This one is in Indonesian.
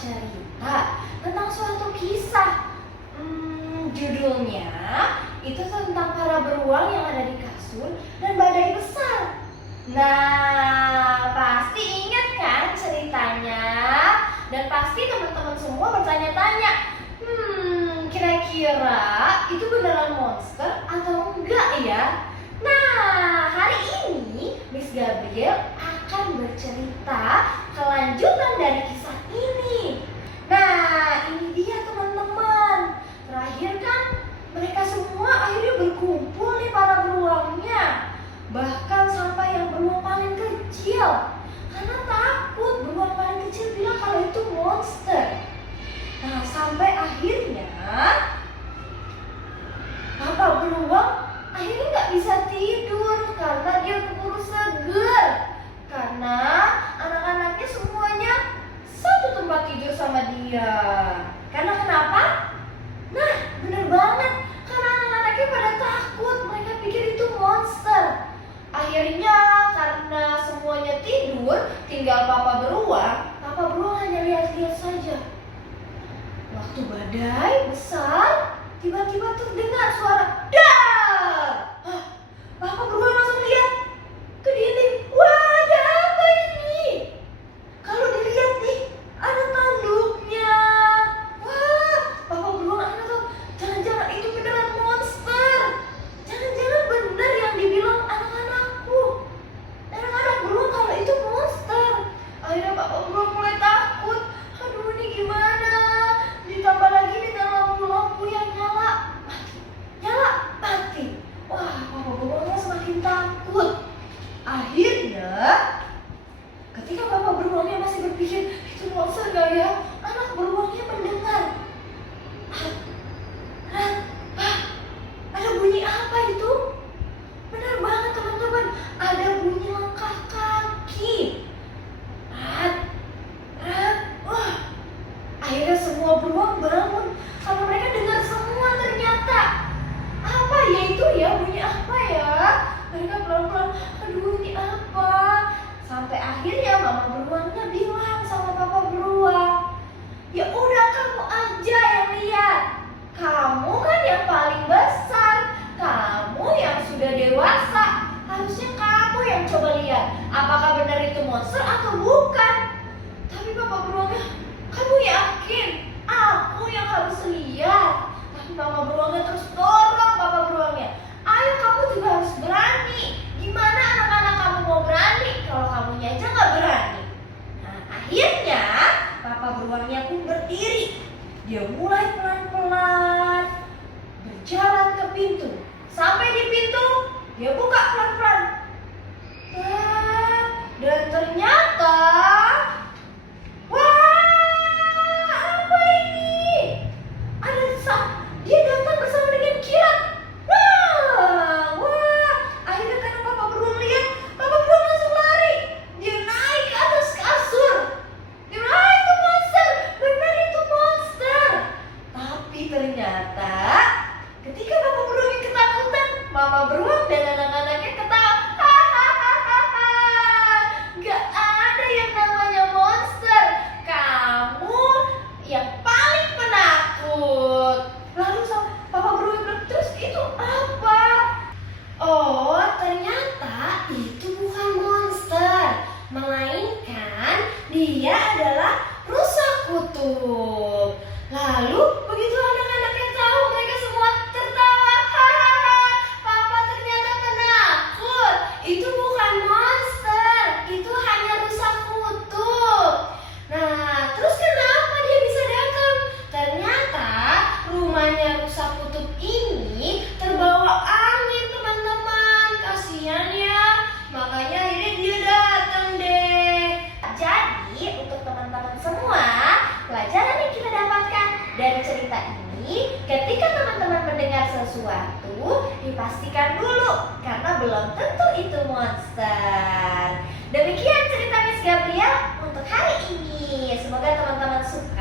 cerita tentang suatu kisah. Judulnya itu tentang para beruang yang ada di kasur dan badai besar. Nah, pasti ingat kan ceritanya? Dan pasti teman-teman semua bertanya-tanya, kira-kira itu beneran monster atau enggak ya? Nah, hari ini Miss Gabriel akan bercerita kelanjutan dari kisah ini. Nah, ini dia teman-teman. Terakhir kan mereka semua akhirnya berkumpul nih para beruangnya. Bahkan sampai yang beruang paling kecil. Karena takut beruang paling kecil bilang kalau itu monster. Nah, sampai akhirnya Papa beruang akhirnya nggak bisa tidur karena dia keburu seger. Karena anak-anaknya semuanya satu tempat tidur sama dia. Karena kenapa? Nah, bener banget. Karena anak-anaknya pada takut. Mereka pikir itu monster. Akhirnya karena semuanya tidur, tinggal Papa beruang hanya lihat-lihat saja. Waktu badai besar, tiba-tiba terdengar suara dar. Papa beruang langsung lihat ke dinding. Wah, ada apa ini? Kalau dilihat nih, ada tanduknya. Wah, Papa beruang akhirnya tahu, jangan-jangan itu beneran monster. Jangan-jangan bener yang dibilang anak-anakku. Anak-anak beruang kalau itu monster. Akhirnya Papa beruang mulai takut. Aduh, ini gimana? Ditambah lagi dengan lampu-lampu yang nyala, mati. Wah, Papa beruangnya semakin takut. Akhirnya, ketika Papa beruangnya masih berpikir, itu monster gak ya? Anak beruangnya mendengar. Ada bunyi apa itu? Benar banget teman-teman, ada bunyi langkah kaki. Wah, akhirnya semua beruang bangun karena mereka dengar semua ternyata. Apa ya itu ya? Bunyi apa ya? Mereka pelan-pelan, aduh ini apa? Sampai akhirnya mama beruangnya bilang sama papa beruang, ya udah kamu aja yang lihat. Kamu kan yang paling besar, kamu yang sudah dewasa. Harusnya kamu yang coba lihat apakah benar itu monster atau bukan. Tapi papa beruangnya, kamu yakin aku yang harus lihat? Tapi mama beruangnya terus dorong papa beruangnya, ayo kamu juga harus berani. Gimana anak-anak kamu mau berani kalau kamunya aja nggak berani? Nah, akhirnya papa beruangnya pun berdiri. Dia mulai pelan-pelan berjalan ke pintu. Sampai di pintu, dia buka pelan-pelan. Dan ternyata, apa ini? Dia datang bersama dengan kilat. Akhirnya karena papa beruang lihat, papa beruang langsung lari. Dia naik ke atas kasur. Dia bilang, itu monster, benar itu monster. Tapi ternyata ketika papa beruangnya ketakutan, mama beruang dan anak-anaknya ketawa. Gak ada yang namanya monster. Kamu yang paling penakut. Lalu papa beruang bilang, terus itu apa? Oh, ternyata itu bukan monster, melainkan dia adalah rusa kutub. Lalu begitu anak-anaknya tahu, mereka semua tertawa. Papa ternyata penakut. Itu bukan monster, itu hanya rusa kutub. Nah, terus kenapa dia bisa datang? Ternyata rumahnya rusa kutub ini terbawa angin teman-teman. Kasihan ya, makanya akhirnya dia datang deh. Jadi untuk teman-teman semua, pelajaran yang kita dapatkan dari cerita ini, ketika teman-teman mendengar sesuatu, dipastikan dulu karena belum tentu itu monster. Demikian cerita Miss Gabriel untuk hari ini. Semoga teman-teman suka.